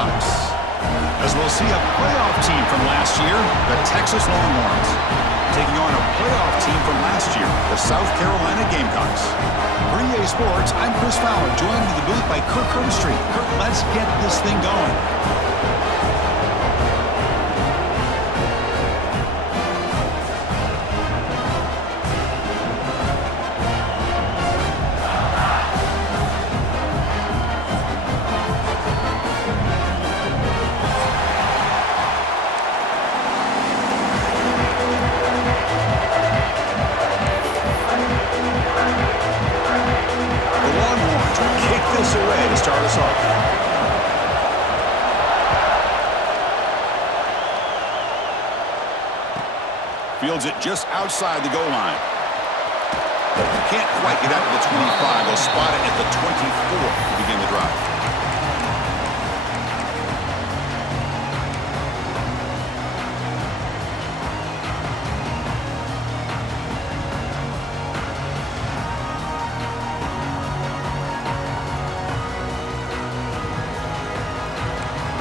Gamecocks. As we'll see a playoff team from last year, the Texas Longhorns, taking on a playoff team from last year, the South Carolina Gamecocks. For EA Sports, I'm Chris Fowler, joined in the booth by Kirk Herbstreit. Kirk, let's get this thing going. Away to start us off. Fields it just outside the goal line. Can't quite get out to the 25. They'll spot it at the 24 to begin the drive.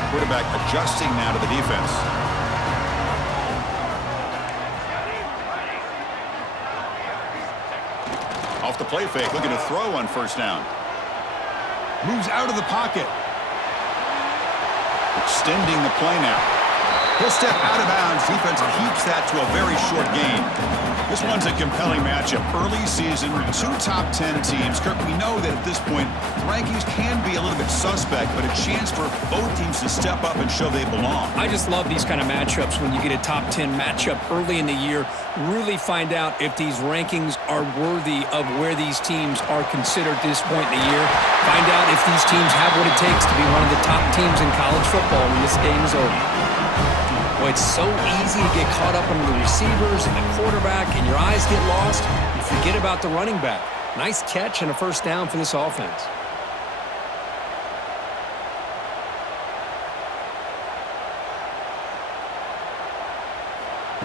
Quarterback adjusting now to the defense. Off the play fake, looking to throw on first down. Moves out of the pocket. Extending the play now. He'll step out of bounds. Defense keeps that to a very short gain. This one's a compelling matchup. Early season, two top 10 teams. Kirk, we know that at this point, the rankings can be a little bit suspect, but a chance for both teams to step up and show they belong. I just love these kind of matchups when you get a top 10 matchup early in the year. Really find out if these rankings are worthy of where these teams are considered at this point in the year. Find out if these teams have what it takes to be one of the top teams in college football when this game is over. Well, it's so easy to get caught up on the receivers and the quarterback, and your eyes get lost. You forget about the running back. Nice catch and a first down for this offense.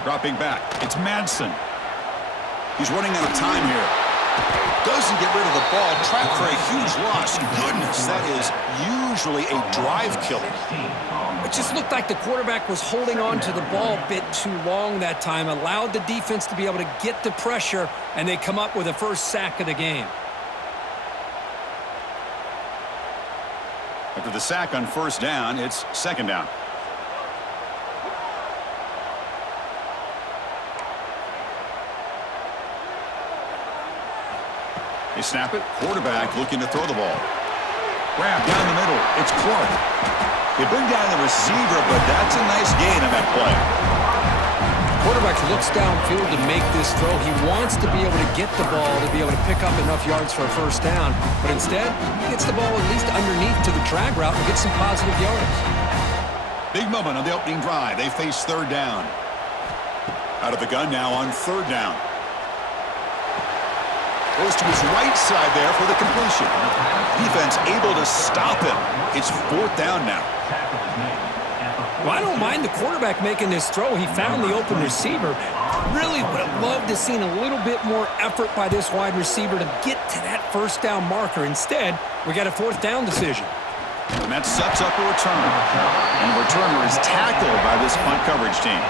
Dropping back, it's Madsen. He's running out of time here. Doesn't get rid of the ball, trapped for a huge loss. Goodness, that is usually a drive killer. It just looked like the quarterback was holding on to the ball a bit too long that time, allowed the defense to be able to get the pressure, and they come up with a first sack of the game. After the sack on first down, it's second down. They snap it. Quarterback looking to throw the ball. Grab down the middle. It's Clark. They bring down the receiver, but that's a nice gain on that play. Quarterback looks downfield to make this throw. He wants to be able to get the ball to be able to pick up enough yards for a first down, but instead, he gets the ball at least underneath to the drag route and gets some positive yards. Big moment on the opening drive. They face third down. Out of the gun now on third down. Goes to his right side there for the completion. Defense able to stop him. It's fourth down now. Well, I don't mind the quarterback making this throw. He found the open receiver. Really would have loved to seen a little bit more effort by this wide receiver to get to that first down marker. Instead, we got a fourth down decision. And that sets up a return. And the returner is tackled by this punt coverage team.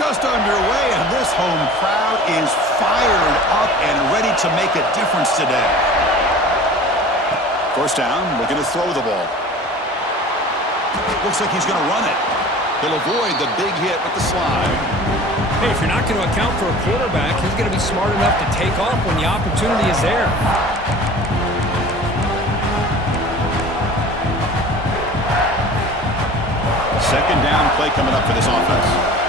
Just underway, and this home crowd is fired up and ready to make a difference today. First down, looking to throw the ball. Looks like he's going to run it. He'll avoid the big hit with the slide. Hey, if you're not going to account for a quarterback, he's going to be smart enough to take off when the opportunity is there. Second down play coming up for this offense.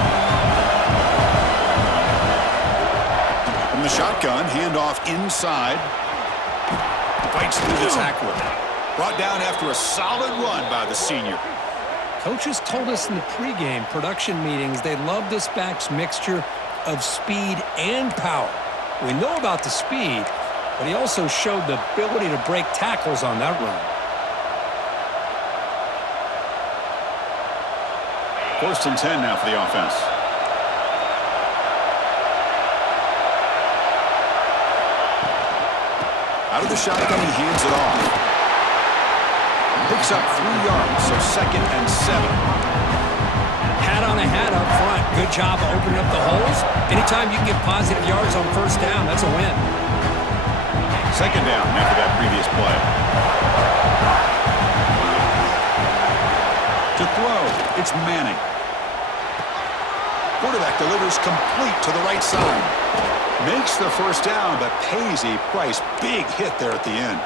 From the shotgun, handoff inside. Fights through the tackle. Brought down after a solid run by the senior. Coaches told us in the pregame production meetings they love this back's mixture of speed and power. We know about the speed, but he also showed the ability to break tackles on that run. First and 10 now for the offense. Out of the shotgun, he hands it off. Picks up 3 yards, so second and 7. Hat on a hat up front. Good job of opening up the holes. Anytime you can get positive yards on first down, that's a win. Second down after that previous play. To throw, it's Manning. Quarterback delivers complete to the right side. Makes the first down, but pays a price. Big hit there at the end.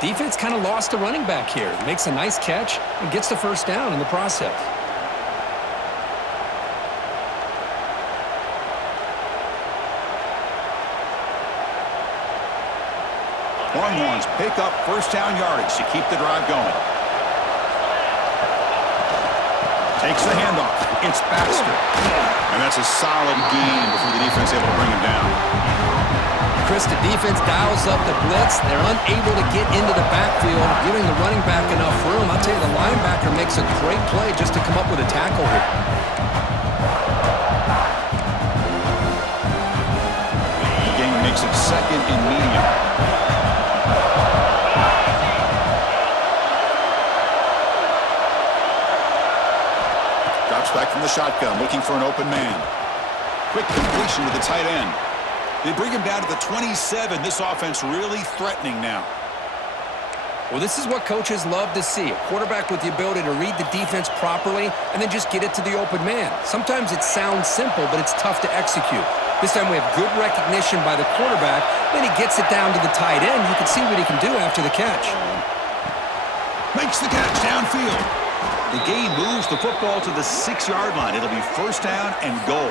Defense kind of lost the running back here. Makes a nice catch and gets the first down in the process. Longhorns pick up first down yardage to keep the drive going. Takes the handoff. It's Baxter. And that's a solid gain before the defense able to bring him down. Chris, the defense dials up the blitz. They're unable to get into the backfield, giving the running back enough room. I'll tell you, the linebacker makes a great play just to come up with a tackle here. The game makes it second and medium. Drops back from the shotgun, looking for an open man. Quick completion to the tight end. They bring him down to the 27. This offense really threatening now. Well, this is what coaches love to see. A quarterback with the ability to read the defense properly and then just get it to the open man. Sometimes it sounds simple, but it's tough to execute. This time we have good recognition by the quarterback. Then he gets it down to the tight end. You can see what he can do after the catch. Makes the catch downfield. The game moves the football to the 6-yard line. It'll be first down and goal.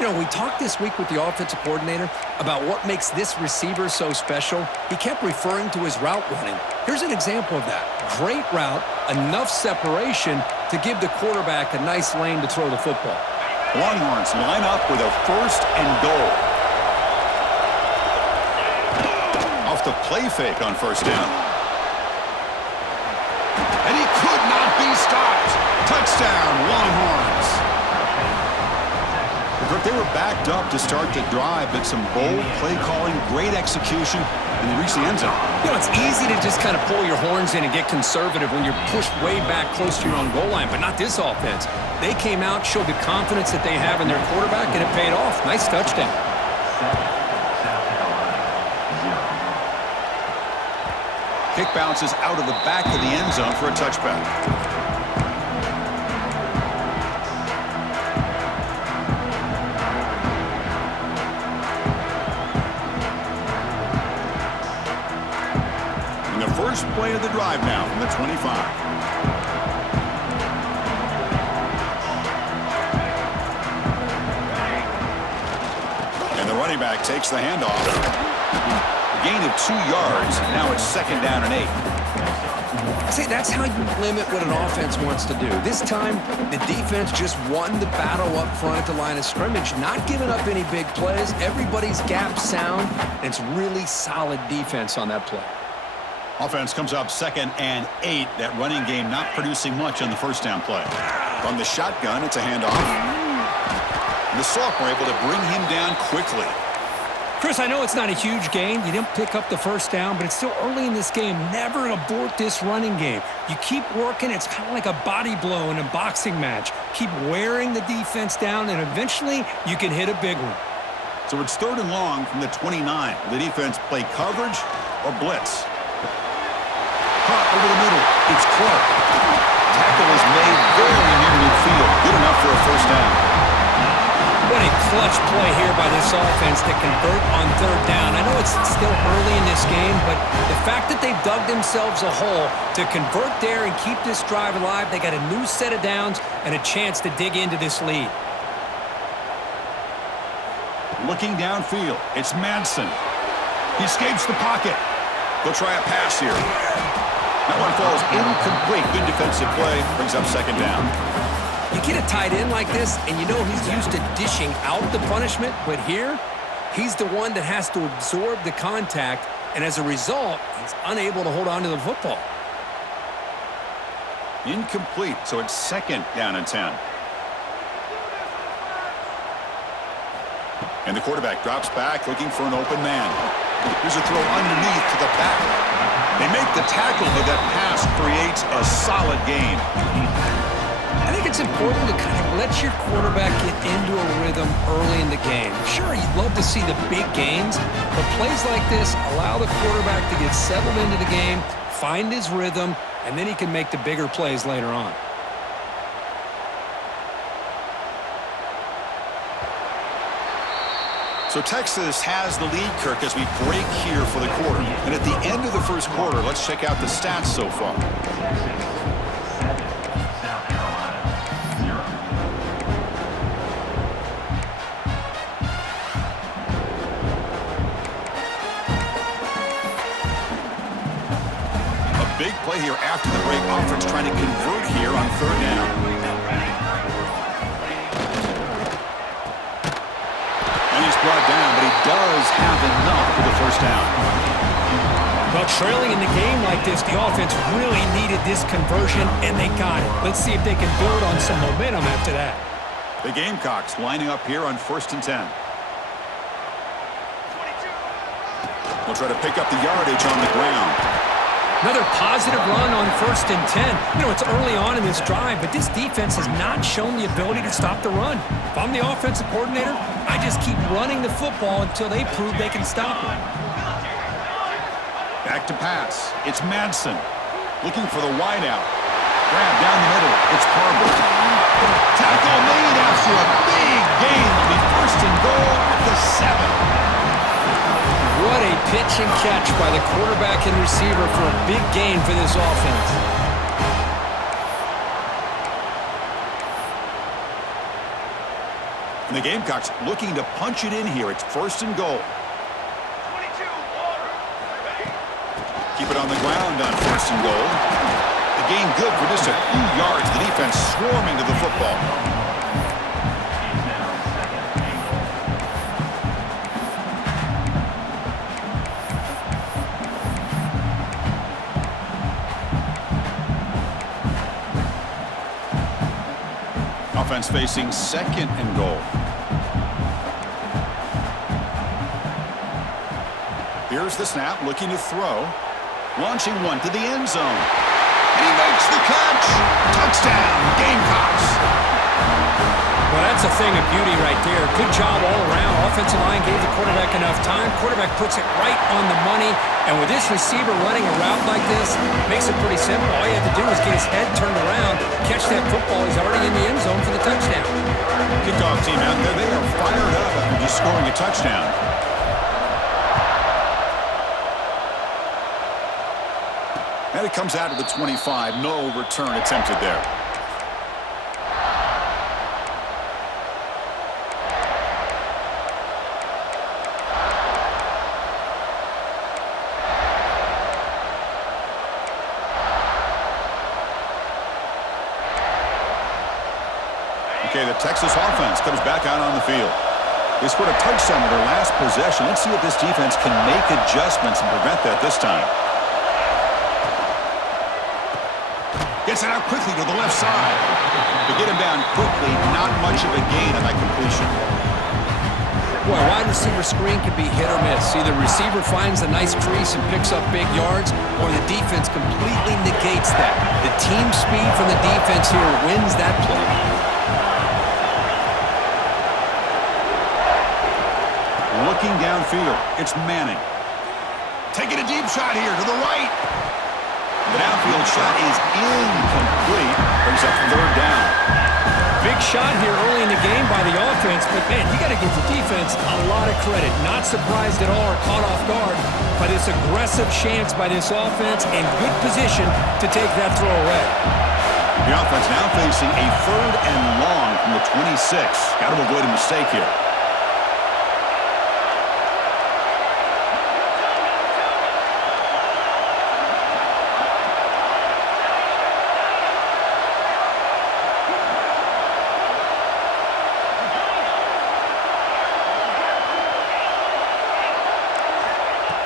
You know, we talked this week with the offensive coordinator about what makes this receiver so special. He kept referring to his route running. Here's an example of that. Great route, enough separation to give the quarterback a nice lane to throw the football. Longhorns line up with a first and goal. Off the play fake on first down. And he could not be stopped. Touchdown, Longhorns. They were backed up to start the drive, but some bold play calling, great execution, and they reached the end zone. You know, it's easy to just kind of pull your horns in and get conservative when you're pushed way back close to your own goal line, but not this offense. They came out, showed the confidence that they have in their quarterback, and it paid off. Nice touchdown. Kick bounces out of the back of the end zone for a touchback. First play of the drive now from the 25. And the running back takes the handoff. A gain of 2 yards. Now it's second down and 8. See, that's how you limit what an offense wants to do. This time, the defense just won the battle up front at the line of scrimmage, not giving up any big plays. Everybody's gap sound, and it's really solid defense on that play. Offense comes up second and 8. That running game not producing much on the first down play. From the shotgun, it's a handoff. And the sophomore able to bring him down quickly. Chris, I know it's not a huge gain. You didn't pick up the first down, but it's still early in this game. Never abort this running game. You keep working. It's kind of like a body blow in a boxing match. Keep wearing the defense down, and eventually you can hit a big one. So it's third and long from the 29. The defense play coverage or blitz. Over the middle, it's Clark. Tackle is made very near midfield. Good enough for a first down. What a clutch play here by this offense to convert on third down. I know it's still early in this game, but the fact that they've dug themselves a hole to convert there and keep this drive alive, they got a new set of downs and a chance to dig into this lead. Looking downfield, it's Madsen. He escapes the pocket. They'll try a pass here. That one falls incomplete. Good defensive play. Brings up second down. You get a tight end like this, and you know he's used to dishing out the punishment, but here, he's the one that has to absorb the contact, and as a result, he's unable to hold on to the football. Incomplete, so it's second down and 10. And the quarterback drops back looking for an open man. Here's a throw underneath to the back. They make the tackle, but that pass creates a solid gain. I think it's important to kind of let your quarterback get into a rhythm early in the game. Sure, you'd love to see the big gains, but plays like this allow the quarterback to get settled into the game, find his rhythm, and then he can make the bigger plays later on. So Texas has the lead, Kirk, as we break here for the quarter. And at the end of the first quarter, let's check out the stats so far. A big play here after the break. Offense trying to convert here on third down. Brought down, but he does have enough for the first down. Well, trailing in the game like this, the offense really needed this conversion, and they got it. Let's see if they can build on some momentum after that. The Gamecocks lining up here on 1st and 10. We'll try to pick up the yardage on the ground. Another positive run on 1st and 10. You know, it's early on in this drive, but this defense has not shown the ability to stop the run. If I'm the offensive coordinator, I just keep running the football until they prove they can stop it. Back to pass. It's Madsen looking for the wideout. Grab down the middle. It's Carver. Tackle made after a big gain. It'll be 1st and goal at the 7. What a pitch and catch by the quarterback and receiver for a big gain for this offense. And the Gamecocks looking to punch it in here. It's 1st and goal. Keep it on the ground on 1st and goal. The gain good for just a few yards. The defense swarming to the football. Offense facing 2nd and goal. Here's the snap, looking to throw. Launching one to the end zone. And he makes the catch. Touchdown, Gamecocks. Well, that's a thing of beauty right there. Good job all around. Offensive line gave the quarterback enough time. Quarterback puts it right on the money. And with this receiver running a route like this, makes it pretty simple. All you have to do is get his head turned around, catch that football. He's already in the end zone for the touchdown. Kickoff team out there, they are fired up after just scoring a touchdown. And it comes out of the 25. No return attempted there. Okay, the Texas offense comes back out on the field. They scored a touchdown with their last possession. Let's see if this defense can make adjustments and prevent that this time. Gets it out quickly to the left side. To get him down quickly, not much of a gain on that completion. Boy, wide receiver screen can be hit or miss. Either receiver finds a nice crease and picks up big yards, or the defense completely negates that. The team speed from the defense here wins that play. Looking downfield, it's Manning. Taking a deep shot here to the right. The downfield shot is incomplete. Brings up 3rd down. Big shot here early in the game by the offense, but man, you got to give the defense a lot of credit. Not surprised at all or caught off guard by this aggressive chance by this offense and good position to take that throw away. The offense now facing a 3rd and long from the 26. Got to avoid a mistake here.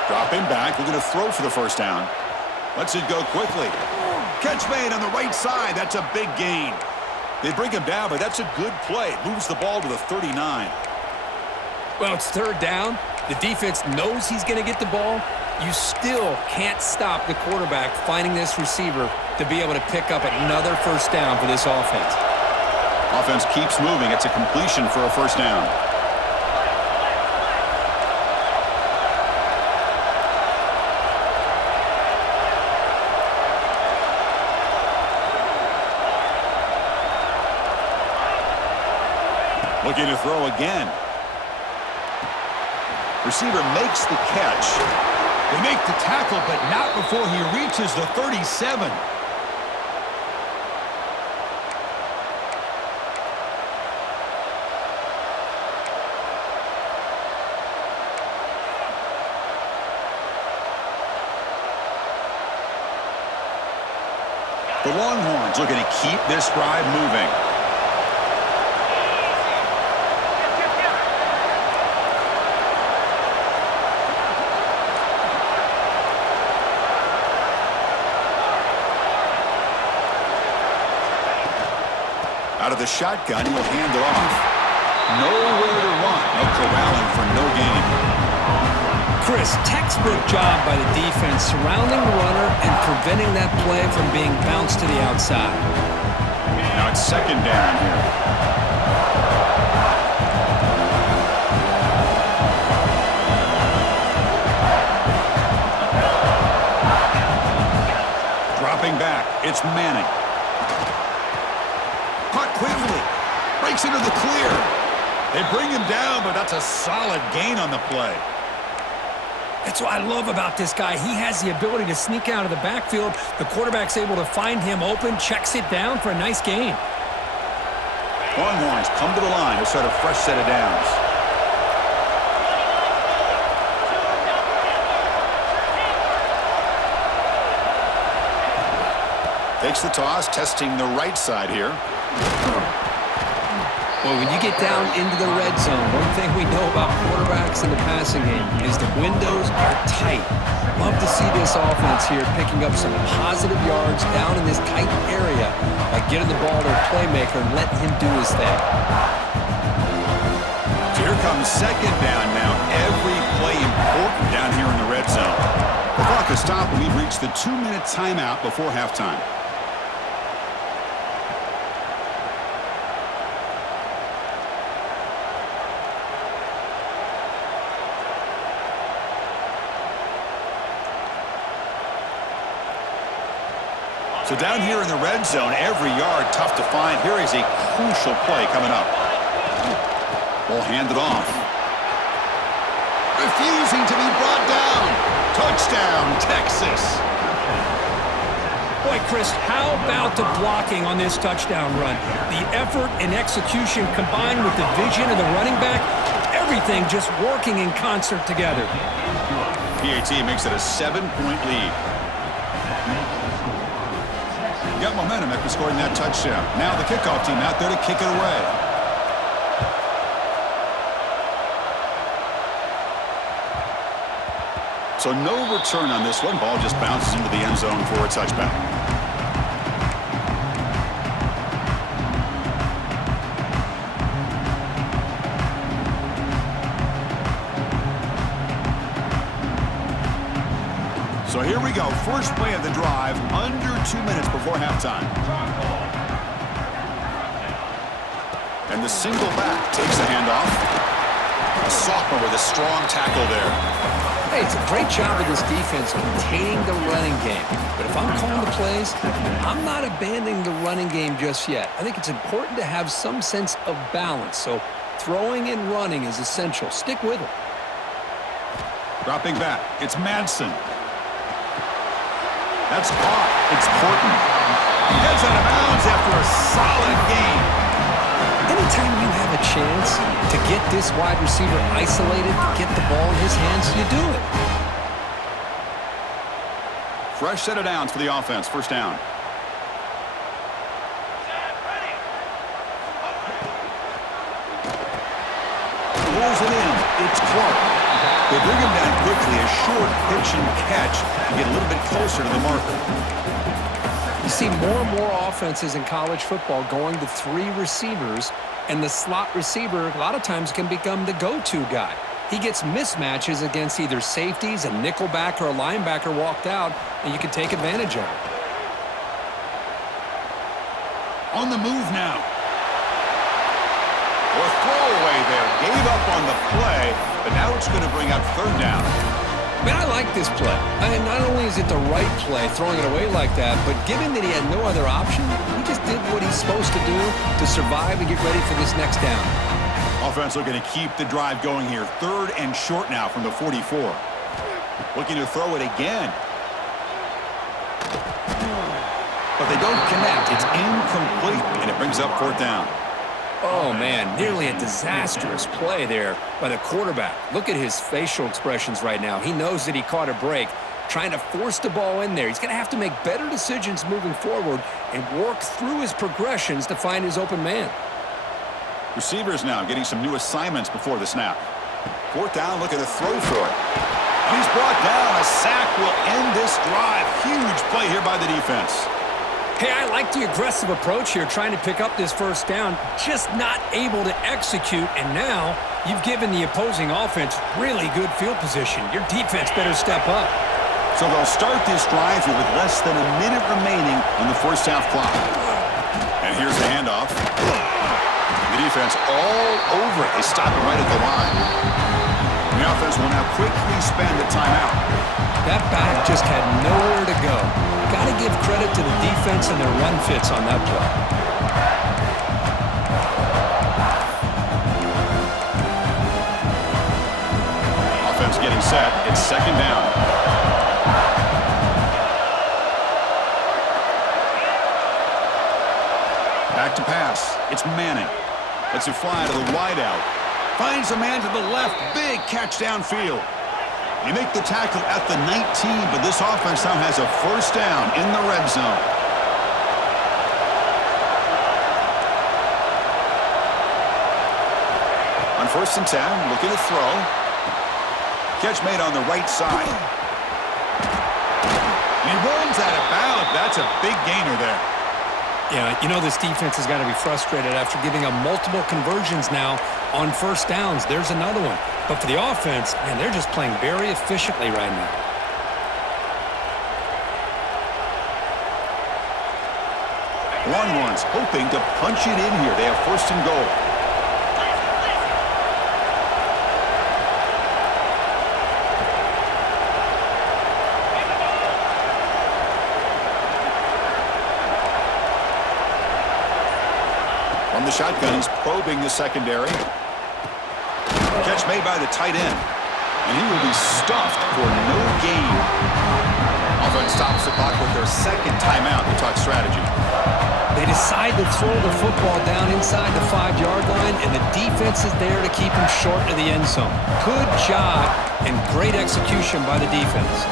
Drop in back. We're going to throw for the 1st down. Lets it go quickly. Catch made on the right side. That's a big gain. They bring him down, but that's a good play. Moves the ball to the 39. Well, it's third down. The defense knows he's going to get the ball. You still can't stop the quarterback finding this receiver to be able to pick up another first down for this offense. Offense keeps moving. It's a completion for a first down. Looking to throw again. Receiver makes the catch. They make the tackle, but not before he reaches the 37. The Longhorns looking to keep this drive moving. Out of the shotgun, he'll hand it off. Nowhere to run. No corralling for no gain. Chris, textbook job by the defense surrounding the runner and preventing that play from being bounced to the outside. Now it's second down here. Dropping back, it's Manning. Caught quickly. Breaks into the clear. They bring him down, but that's a solid gain on the play. That's what I love about this guy. He has the ability to sneak out of the backfield. The quarterback's able to find him open, checks it down for a nice gain. Longhorns come to the line to start a fresh set of downs. Takes the toss, testing the right side here. Well, when you get down into the red zone, one thing we know about quarterbacks in the passing game is the windows are tight. Love to see this offense here picking up some positive yards down in this tight area by getting the ball to a playmaker and letting him do his thing. So here comes second down now. Every play important down here in the red zone. The clock has stopped and we've reached the 2-minute timeout before halftime. So down here in the red zone, every yard tough to find. Here is a crucial play coming up. Ball handed off. Refusing to be brought down. Touchdown, Texas. Boy, Chris, how about the blocking on this touchdown run? The effort and execution combined with the vision of the running back, everything just working in concert together. PAT makes it a 7-point lead. Got momentum after scoring that touchdown. Now the kickoff team out there to kick it away. So no return on this one. Ball just bounces into the end zone for a touchback. So here we go. First play of the drive, under 2 minutes before halftime. And the single back takes the handoff. A sophomore with a strong tackle there. Hey, it's a great job of this defense containing the running game. But if I'm calling the plays, I'm not abandoning the running game just yet. I think it's important to have some sense of balance. So throwing and running is essential. Stick with it. Dropping back, it's Madsen. That's caught. It's Horton. He heads out of bounds after a solid game. Anytime you have a chance to get this wide receiver isolated, to get the ball in his hands, you do it. Fresh set of downs for the offense. First down. Pulls it in. It's Clark. They bring him down quickly. A short pitch and catch to get a little bit closer to the marker. You see more and more offenses in college football going to 3 receivers, and the slot receiver a lot of times can become the go-to guy. He gets mismatches against either safeties, a nickelback, or a linebacker walked out, and you can take advantage of it. On the move now. Or throwaway there. Gave up on the play, but now it's going to bring up 3rd down. Man, I like this play. Not only is it the right play, throwing it away like that, but given that he had no other option, he just did what he's supposed to do to survive and get ready for this next down. Offense looking to keep the drive going here. 3rd and short now from the 44. Looking to throw it again. But they don't connect. It's incomplete, and it brings up 4th down. Oh, man, nearly a disastrous play there by the quarterback. Look at his facial expressions right now. He knows that he caught a break, trying to force the ball in there. He's going to have to make better decisions moving forward and work through his progressions to find his open man. Receivers now getting some new assignments before the snap. 4th down, looking to throw for it. And he's brought down. A sack will end this drive. Huge play here by the defense. Hey, I like the aggressive approach here, trying to pick up this 1st down, just not able to execute, and now you've given the opposing offense really good field position. Your defense better step up. So they'll start this drive here with less than a minute remaining on the first half clock. And here's the handoff. The defense all over it. They stop it right at the line. And the offense will now quickly spend the timeout. That back just had nowhere to go. Got to give credit to the defense and their run fits on that play. Offense getting set. It's 2nd down. Back to pass. It's Manning. Lets it fly to the wideout. Finds a man to the left. Big catch downfield. They make the tackle at the 19, but this offense now has a 1st down in the red zone. On 1st and 10, looking to throw. Catch made on the right side. And he runs out of bounds. That's a big gainer there. Yeah, you know this defense has got to be frustrated after giving up multiple conversions now on 1st downs. There's another one. But for the offense, man, they're just playing very efficiently right now. Longhorns hoping to punch it in here. They have 1st and goal. From the shotgun, he's probing the secondary. Catch made by the tight end. And he will be stuffed for no gain. Offense stops the clock with their 2nd timeout to talk strategy. They decide to throw the football down inside the 5-yard line, and the defense is there to keep him short of the end zone. Good job and great execution by the defense.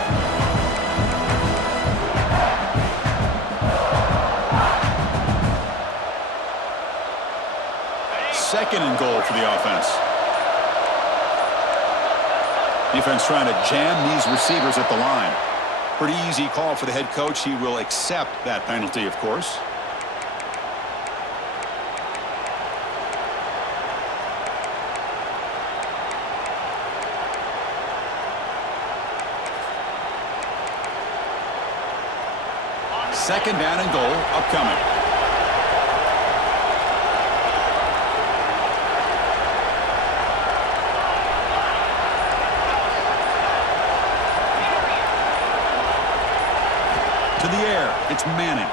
2nd and goal for the offense. Defense trying to jam these receivers at the line. Pretty easy call for the head coach. He will accept that penalty, of course. Second down and goal upcoming. To the air, it's Manning.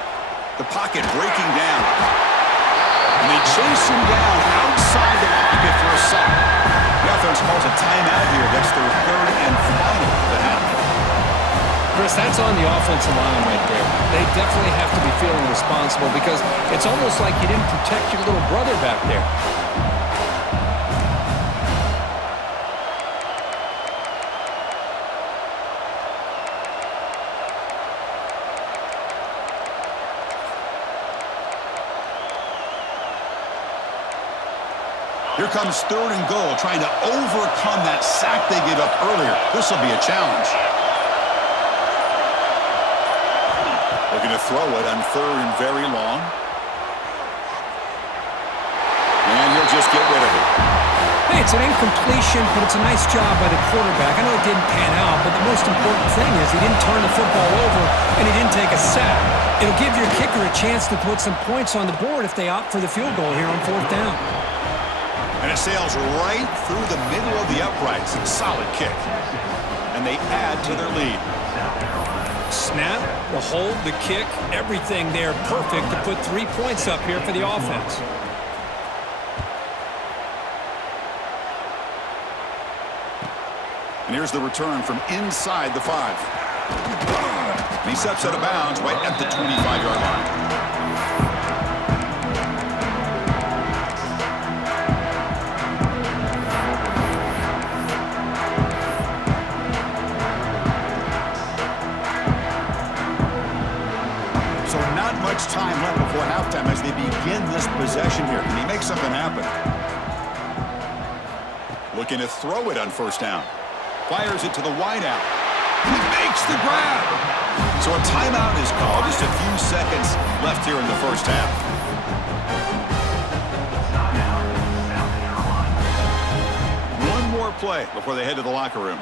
The pocket breaking down. And they chase him down outside the pocket for a sack. The offense calls a timeout here. That's their 3rd and final of the half. Chris, that's on the offensive line right there. They definitely have to be feeling responsible because it's almost like you didn't protect your little brother back there. Here comes 3rd and goal, trying to overcome that sack they gave up earlier. This will be a challenge. The Looking to throw it on 3rd and very long. And he'll just get rid of it. Hey, it's an incompletion, but it's a nice job by the quarterback. I know it didn't pan out, but the most important thing is he didn't turn the football over and he didn't take a sack. It'll give your kicker a chance to put some points on the board if they opt for the field goal here on 4th down. And it sails right through the middle of the uprights. Solid kick. And they add to their lead. Snap, the hold, the kick, everything there perfect to put 3 points up here for the offense. And here's the return from inside the 5. And he steps out of bounds right at the 25-yard line. So not much time left before halftime as they begin this possession here. Can he make something happen? Looking to throw it on 1st down. Fires it to the wideout. He makes the grab. So a timeout is called. Just a few seconds left here in the 1st half. One more play before they head to the locker room.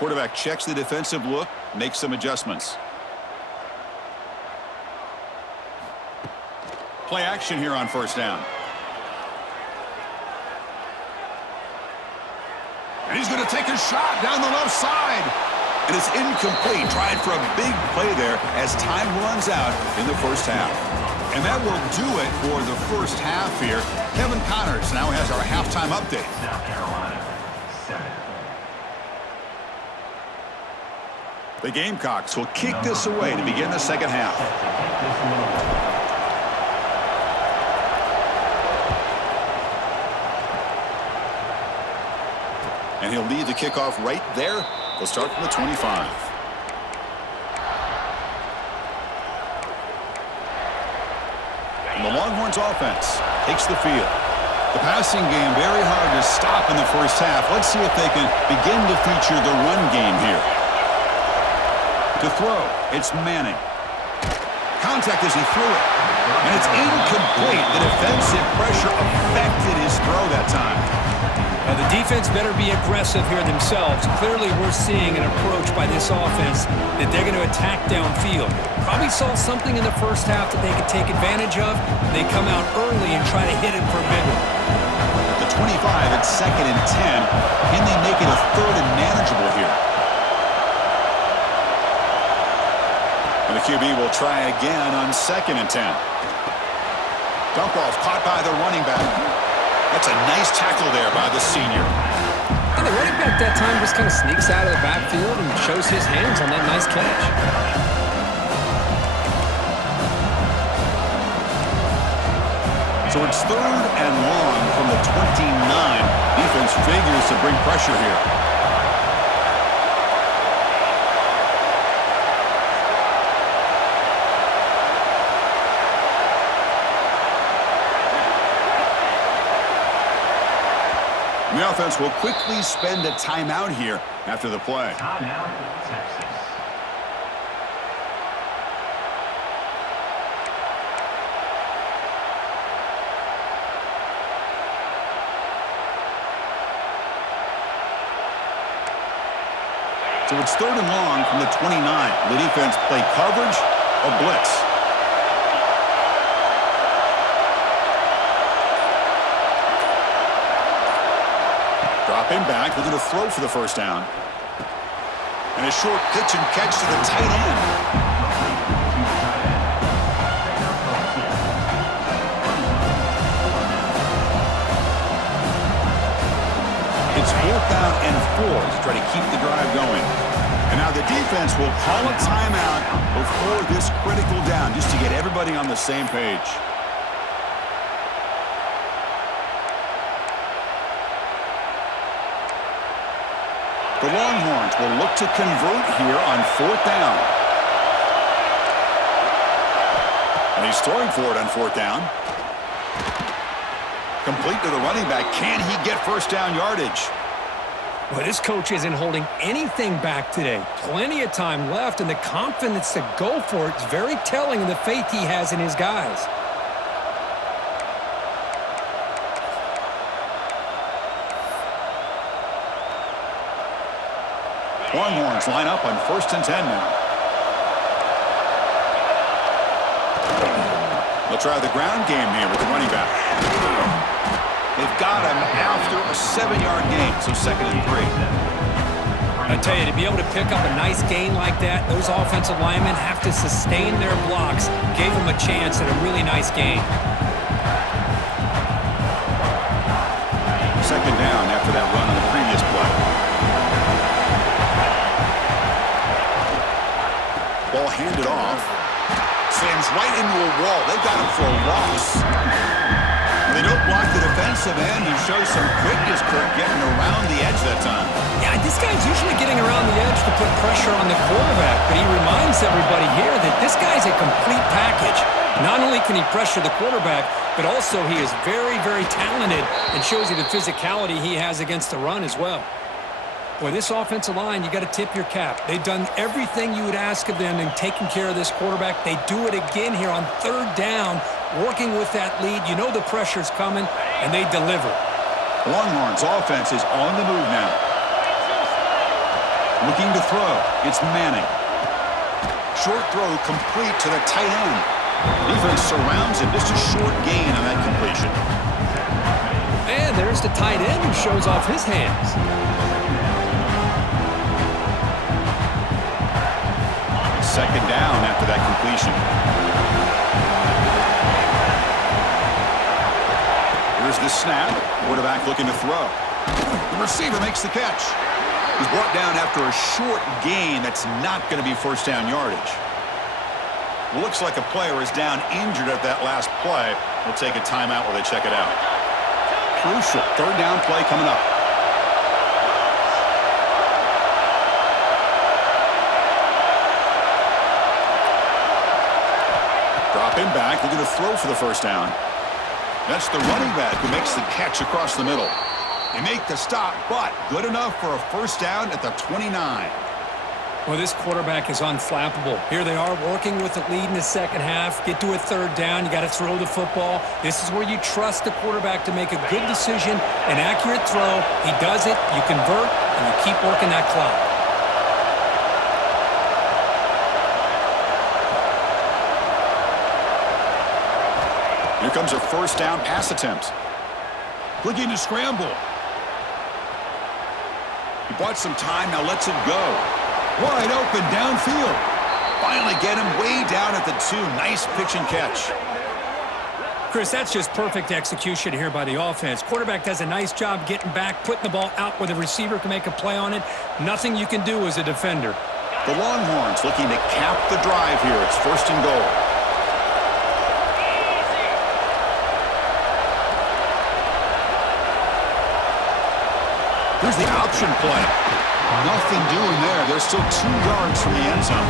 Quarterback checks the defensive look, makes some adjustments. Play action here on 1st down. And he's going to take a shot down the left side. And it's incomplete. Tried for a big play there as time runs out in the 1st half. And that will do it for the 1st half here. Kevin Connors now has our halftime update. The Gamecocks will kick this away to begin the 2nd half. And he'll lead the kickoff right there. They'll start from the 25. And the Longhorns offense takes the field. The passing game very hard to stop in the 1st half. Let's see if they can begin to feature the run game here. To throw, it's Manning. Contact as he threw it. And it's incomplete. The defensive pressure affected his throw that time. Now the defense better be aggressive here themselves. Clearly we're seeing an approach by this offense that they're going to attack downfield. Probably saw something in the 1st half that they could take advantage of. They come out early and try to hit it for a big one. At the 25, it's 2nd and 10. Can they make it a 3rd and manageable here? And the QB will try again on 2nd and 10. Dump off caught by the running back. That's a nice tackle there by the senior. And the running back that time just kind of sneaks out of the backfield and shows his hands on that nice catch. So it's 3rd and long from the 29. Defense figures to bring pressure here. The offense will quickly spend a timeout here after the play. So it's 3rd and long from the 29. The defense play coverage or blitz. Dropping back, looking to throw for the 1st down. And a short pitch and catch to the tight end. It's 4th down and 4 to try to keep the drive going. And now the defense will call a timeout before this critical down just to get everybody on the same page. The Longhorns will look to convert here on 4th down. And he's throwing for it on 4th down. Complete to the running back. Can he get 1st down yardage? Well, this coach isn't holding anything back today. Plenty of time left, and the confidence to go for it is very telling of the faith he has in his guys. Longhorns line up on 1st and 10 now. They'll try the ground game here with the running back. They've got him after a 7-yard gain, so 2nd and 3. I tell you, to be able to pick up a nice gain like that, those offensive linemen have to sustain their blocks. Gave them a chance at a really nice gain. 2nd down after that run on the previous play. Ball handed off. Sends right into a wall. They've got him for a loss. They don't block the defensive end. He shows some quickness, Kirk, getting around the edge that time. Yeah, this guy's usually getting around the edge to put pressure on the quarterback, but he reminds everybody here that this guy's a complete package. Not only can he pressure the quarterback, but also he is very, very talented and shows you the physicality he has against the run as well. Boy, this offensive line, you got to tip your cap. They've done everything you would ask of them in taking care of this quarterback. They do it again here on 3rd down, working with that lead. You know the pressure's coming, and they deliver. Longhorns offense is on the move now. Looking to throw. It's Manning. Short throw complete to the tight end. Defense surrounds him. Just a short gain on that completion. And there's the tight end who shows off his hands. Second down after that completion. Here's the snap. Quarterback looking to throw. The receiver makes the catch. He's brought down after a short gain that's not going to be 1st down yardage. Looks like a player is down injured at that last play. We'll take a timeout while they check it out. Crucial 3rd down play coming up. Dropping back, looking to throw for the 1st down. That's the running back who makes the catch across the middle. They make the stop, but good enough for a 1st down at the 29. Well, this quarterback is unflappable. Here they are working with the lead in the 2nd half. Get to a 3rd down. You got to throw the football. This is where you trust the quarterback to make a good decision, an accurate throw. He does it, you convert, and you keep working that clock. Here comes a 1st down pass attempt. Looking to scramble. He bought some time, now lets it go. Wide open downfield. Finally get him way down at the 2. Nice pitch and catch. Chris, that's just perfect execution here by the offense. Quarterback does a nice job getting back, putting the ball out where the receiver can make a play on it. Nothing you can do as a defender. The Longhorns looking to cap the drive here. It's 1st and goal. Here's the option play. Nothing doing there. They're still 2 yards from the end zone.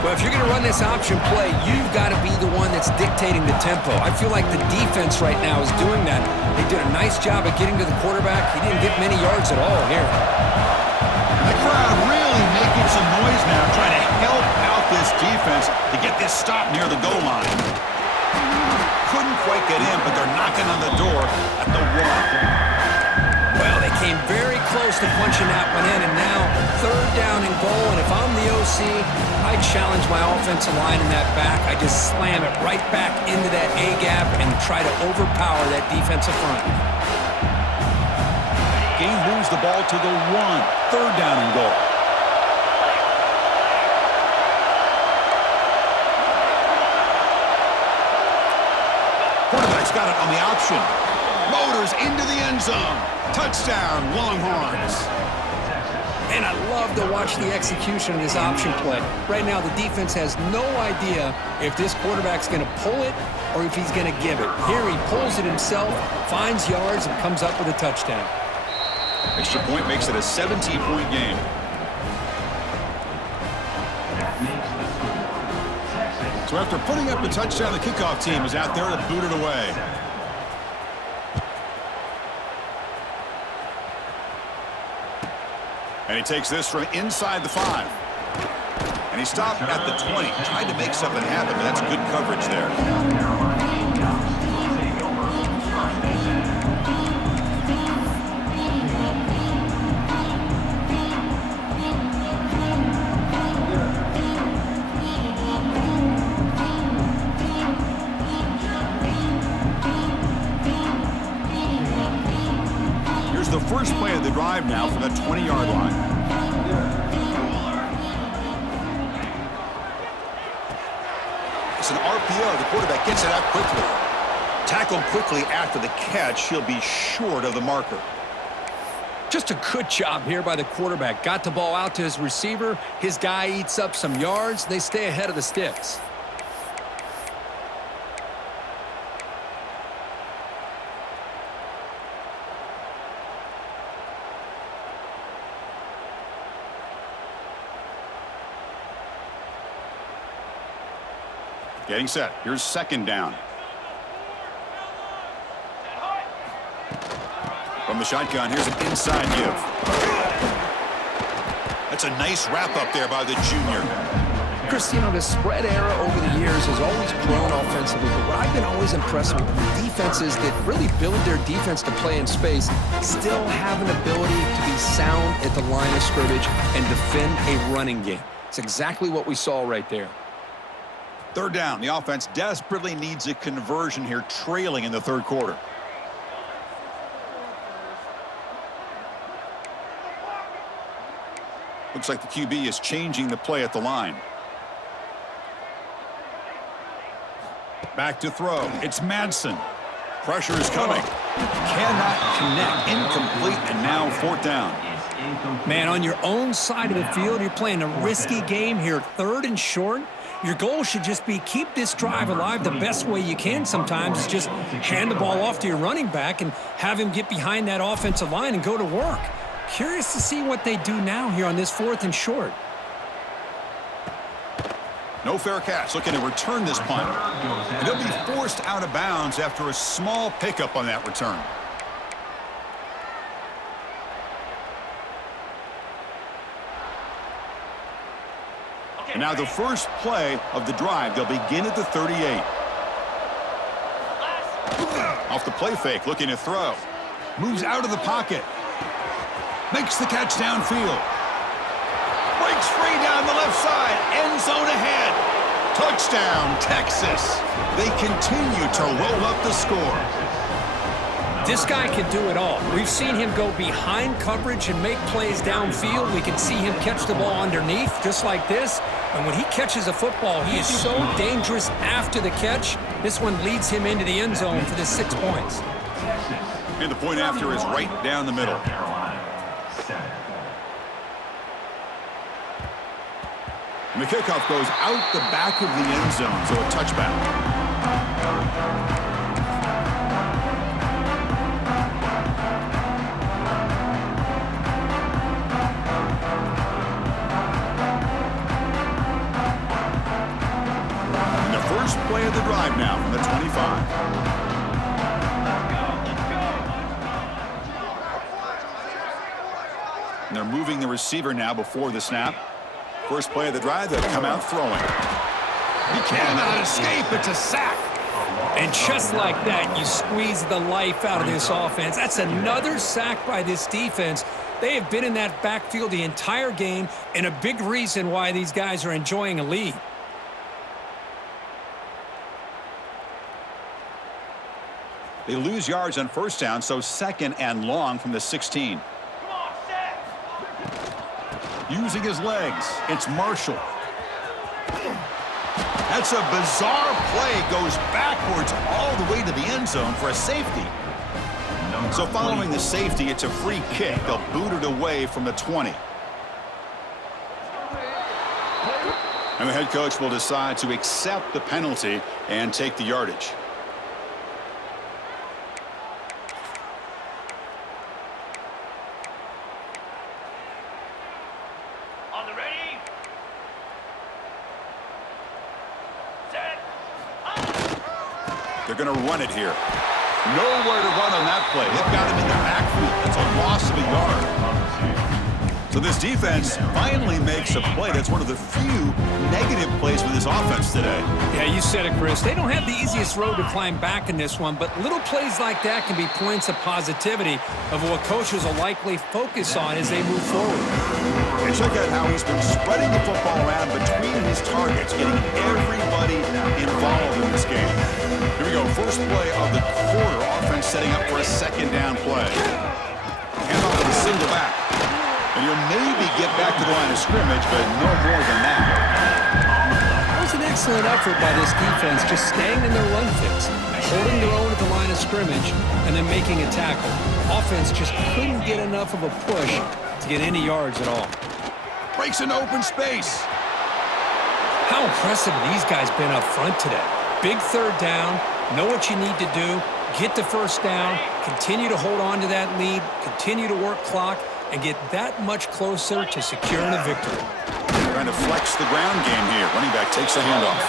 Well, if you're going to run this option play, you've got to be the one that's dictating the tempo. I feel like the defense right now is doing that. They did a nice job of getting to the quarterback. He didn't get many yards at all here. And the crowd really making some noise now, trying to help out this defense to get this stop near the goal line. Couldn't quite get in, but they're knocking on the door at the 1. Well, they came very close to punching that one in, and now 3rd down and goal. And if I'm the OC, I challenge my offensive line in that back. I just slam it right back into that A-gap and try to overpower that defensive front. Game moves the ball to the 1. 3rd down and goal. Quarterback's got it on the option. Motors into the end zone. Touchdown, Longhorns. And I love to watch the execution of this option play. Right now, the defense has no idea if this quarterback's going to pull it or if he's going to give it. Here he pulls it himself, finds yards, and comes up with a touchdown. Extra point makes it a 17-point game. So after putting up the touchdown, the kickoff team is out there to boot it away. And he takes this from inside the 5. And he stopped at the 20, trying to make something happen, but that's good coverage there. Here's the first play of the drive now from that 20-yard line. It's an RPO. The quarterback gets it out quickly. Tackled quickly after the catch. He'll be short of the marker. Just a good job here by the quarterback. Got the ball out to his receiver. His guy eats up some yards. They stay ahead of the sticks. Getting set. Here's second down. From the shotgun, here's an inside give. That's a nice wrap-up there by the junior. Chris, you know, the spread era over the years has always grown offensively, but what I've been always impressed with defenses that really build their defense to play in space still have an ability to be sound at the line of scrimmage and defend a running game. It's exactly what we saw right there. Third down. The offense desperately needs a conversion here, trailing in the third quarter. Looks like the QB is changing the play at the line. Back to throw. It's Madsen. Pressure is coming. Cannot connect. Incomplete, and now fourth down. Man, on your own side of the field, you're playing a risky game here. Third and short. Your goal should just be keep this drive alive the best way you can sometimes. Is just hand the ball off to your running back and have him get behind that offensive line and go to work. Curious to see what they do now here on this fourth and short. No fair catch. Looking to return this punt. And he'll be forced out of bounds after a small pickup on that return. And now the first play of the drive. They'll begin at the 38. Off the play fake, looking to throw. Moves out of the pocket. Makes the catch downfield. Breaks free down the left side. End zone ahead. Touchdown, Texas. They continue to roll up the score. This guy can do it all. We've seen him go behind coverage and make plays downfield. We can see him catch the ball underneath just like this. And when he catches a football, he is so dangerous after the catch. This one leads him into the end zone for the 6 points. And the point after is right down the middle. And the kickoff goes out the back of the end zone, so a touchback. Play of the drive now from the 25. And they're moving the receiver now before the snap. First play of the drive, they'll come out throwing. He cannot escape. It's a sack. And just like that, you squeeze the life out of this offense. That's another sack by this defense. They have been in that backfield the entire game, and a big reason why these guys are enjoying a lead. They lose yards on first down, so second and long from the 16. Using his legs, it's Marshall. That's a bizarre play. Goes backwards all the way to the end zone for a safety. So following the safety, it's a free kick. They'll boot it away from the 20. And the head coach will decide to accept the penalty and take the yardage. They're going to run it here. Nowhere to run on that play. They've got him in the backfield. That's a loss of a yard. So this defense finally makes a play. That's one of the few negative plays for this offense today. Yeah, you said it, Chris. They don't have the easiest road to climb back in this one, but little plays like that can be points of positivity of what coaches will likely focus on as they move forward. And check out how he's been spreading the football around between his targets, getting everybody involved in this game. Here we go, first play of the quarter. Offense setting up for a second down play. Hand off to the single back. And he'll maybe get back to the line of scrimmage, but no more than that. That was an excellent effort by this defense, just staying in their run fix, holding their own at the line of scrimmage, and then making a tackle. Offense just couldn't get enough of a push to get any yards at all. Breaks an open space. How impressive have these guys been up front today? Big third down, know what you need to do, get the first down, continue to hold on to that lead, continue to work clock, and get that much closer to securing a victory. Trying to flex the ground game here. Running back takes the handoff.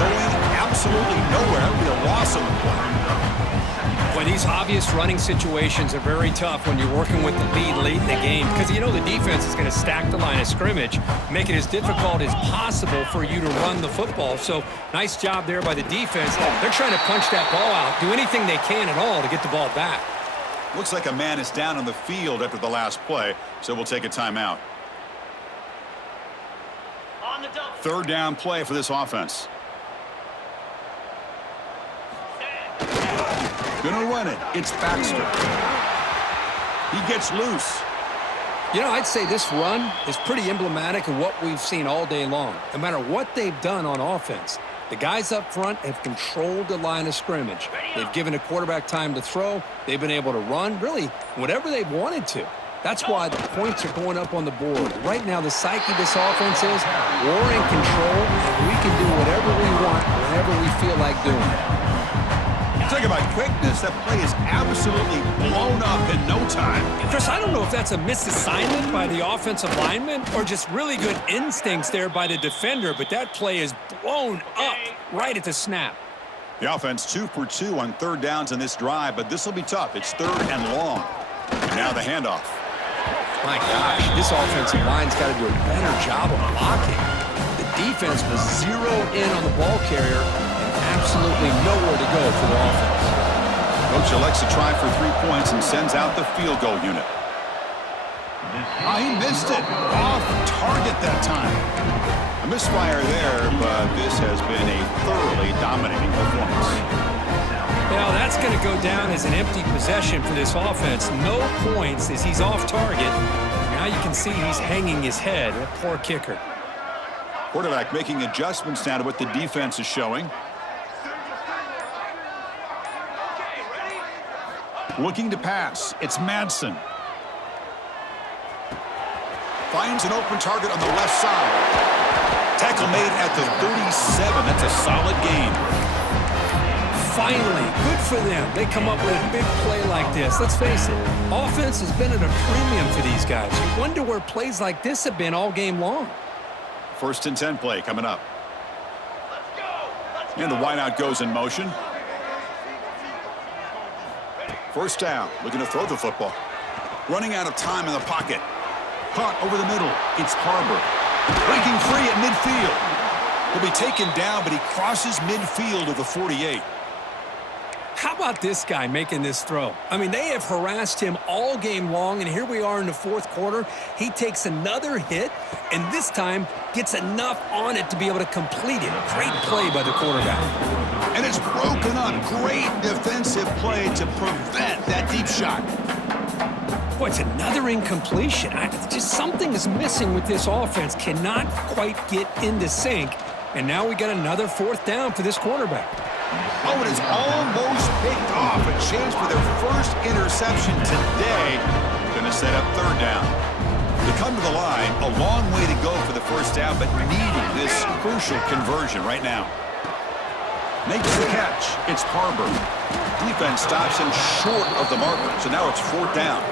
Going absolutely nowhere. That would be a loss on the play. Boy, these obvious running situations are very tough when you're working with the lead late in the game because you know the defense is going to stack the line of scrimmage, make it as difficult as possible for you to run the football. So nice job there by the defense. They're trying to punch that ball out, do anything they can at all to get the ball back. Looks like a man is down on the field after the last play, so we'll take a timeout. Third down play for this offense. Gonna run it. It's Baxter. He gets loose. You know, I'd say this run is pretty emblematic of what we've seen all day long. No matter what they've done on offense, the guys up front have controlled the line of scrimmage. They've given a quarterback time to throw. They've been able to run, really, whatever they've wanted to. That's why the points are going up on the board. Right now, the psyche of this offense is we're in control, and we can do whatever we want whenever we feel like doing it. Talk about quickness. That play is absolutely blown up in no time. Chris, I don't know if that's a misassignment by the offensive lineman or just really good instincts there by the defender, but that play is blown up right at the snap. The offense 2 for 2 on third downs in this drive, but this will be tough. It's third and long. And now the handoff. My gosh, this offensive line's got to do a better job of blocking. The defense was zeroed in on the ball carrier and absolutely nowhere to go for the offense. Coach elects to try for 3 points and sends out the field goal unit. He missed it. Off target that time. A misfire there, but this has been a thoroughly dominating performance. Well, that's going to go down as an empty possession for this offense. No points as he's off target. Now you can see he's hanging his head. A poor kicker. Quarterback making adjustments now to what the defense is showing. Looking to pass. It's Madsen. Finds an open target on the left side. Tackle made at the 37. That's a solid gain. Finally, good for them. They come up with a big play like this. Let's face it, offense has been at a premium for these guys. You wonder where plays like this have been all game long. First and 10 play coming up. And the wideout goes in motion. First down, looking to throw the football. Running out of time in the pocket. Caught over the middle. It's Harbor. Breaking free at midfield. He'll be taken down, but he crosses midfield of the 48. How about this guy making this throw? I mean, they have harassed him all game long, and here we are in the fourth quarter. He takes another hit, and this time gets enough on it to be able to complete it. Great play by the quarterback. And it's broken up. Great defensive play to prevent that deep shot. Boy, it's another incompletion. Just something is missing with this offense. Cannot quite get into sync. And now we got another fourth down for this quarterback. Oh, it is almost picked off. A chance for their first interception today. Going to set up third down. To come to the line, a long way to go for the first down, but needing this crucial conversion right now. Makes the catch. It's Harbor. Defense stops him short of the marker, so now it's fourth down.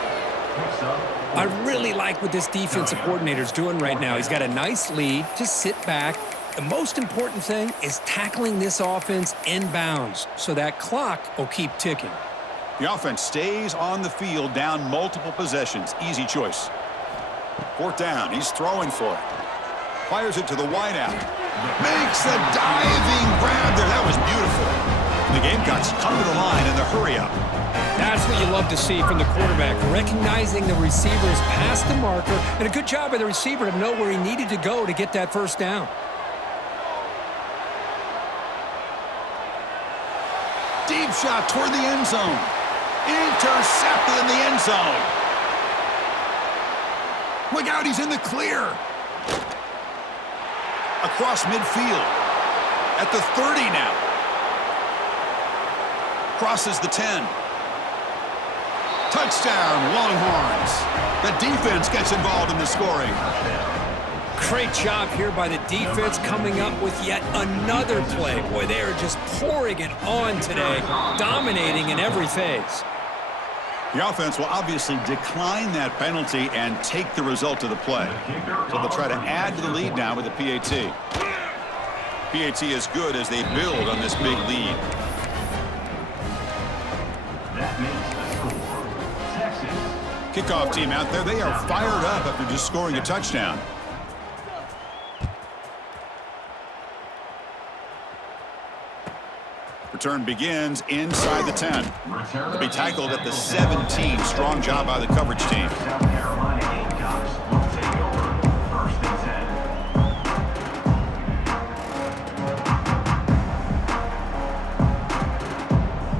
I really like what this defensive coordinator is doing right now. He's got a nice lead. Just sit back. The most important thing is tackling this offense inbounds so that clock will keep ticking. The offense stays on the field, down multiple possessions. Easy choice. Fourth down. He's throwing for it. Fires it to the wideout. Makes a diving grab there. That was beautiful. And the Gamecocks come to the line in the hurry-up. That's what you love to see from the quarterback, recognizing the receiver's past the marker, and a good job by the receiver to know where he needed to go to get that first down. Deep shot toward the end zone. Intercepted in the end zone. Look out, he's in the clear. Across midfield. At the 30 now. Crosses the 10. Touchdown, Longhorns. The defense gets involved in the scoring. Great job here by the defense coming up with yet another play. Boy, they are just pouring it on today, dominating in every phase. The offense will obviously decline that penalty and take the result of the play. So they'll try to add to the lead now with the PAT. PAT is good as they build on this big lead. Kickoff team out there, they are fired up after just scoring a touchdown. Return begins inside the 10. They'll be tackled at the 17. Strong job by the coverage team.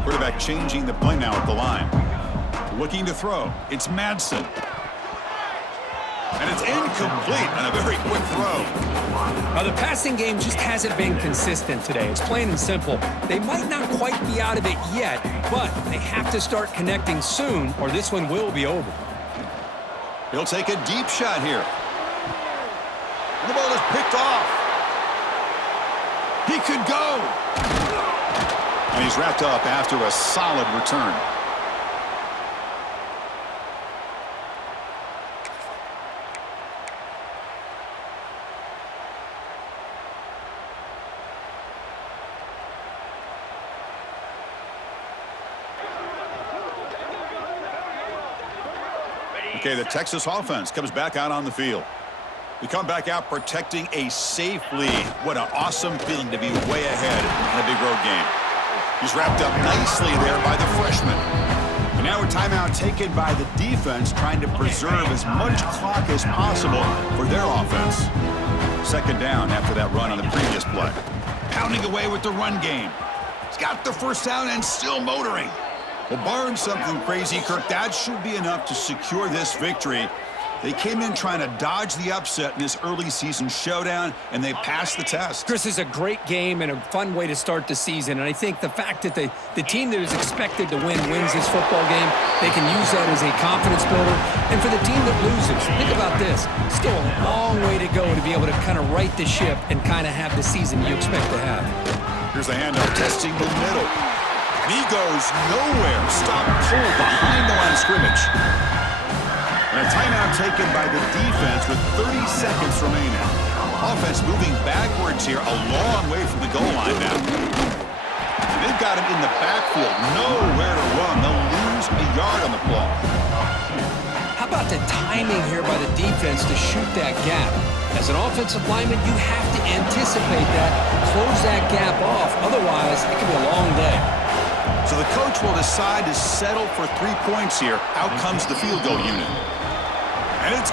Quarterback changing the play now at the line. Looking to throw. It's Madsen. And it's incomplete on a very quick throw. Now, the passing game just hasn't been consistent today. It's plain and simple. They might not quite be out of it yet, but they have to start connecting soon or this one will be over. He'll take a deep shot here. And the ball is picked off. He could go. And he's wrapped up after a solid return. Okay, the Texas offense comes back out on the field. We come back out protecting a safe lead. What an awesome feeling to be way ahead in a big road game. He's wrapped up nicely there by the freshman. And now a timeout taken by the defense, trying to preserve as much clock as possible for their offense. Second down after that run on the previous play. Pounding away with the run game. He's got the first down and still motoring. Well, barring something crazy, Kirk, that should be enough to secure this victory. They came in trying to dodge the upset in this early season showdown, and they passed the test. Chris, is a great game and a fun way to start the season. And I think the fact that the team that is expected to win wins this football game, they can use that as a confidence builder. And for the team that loses, think about this. Still a long way to go to be able to kind of right the ship and kind of have the season you expect to have. Here's the handoff, testing the middle. He goes nowhere. Stop pull behind the line of scrimmage. And a timeout taken by the defense with 30 seconds remaining. Offense moving backwards here, a long way from the goal line now. And they've got him in the backfield, nowhere to run. They'll lose a yard on the play. How about the timing here by the defense to shoot that gap? As an offensive lineman, you have to anticipate that, close that gap off. Otherwise, it could be a long day. So the coach will decide to settle for 3 points here. Out comes the field goal unit. And it's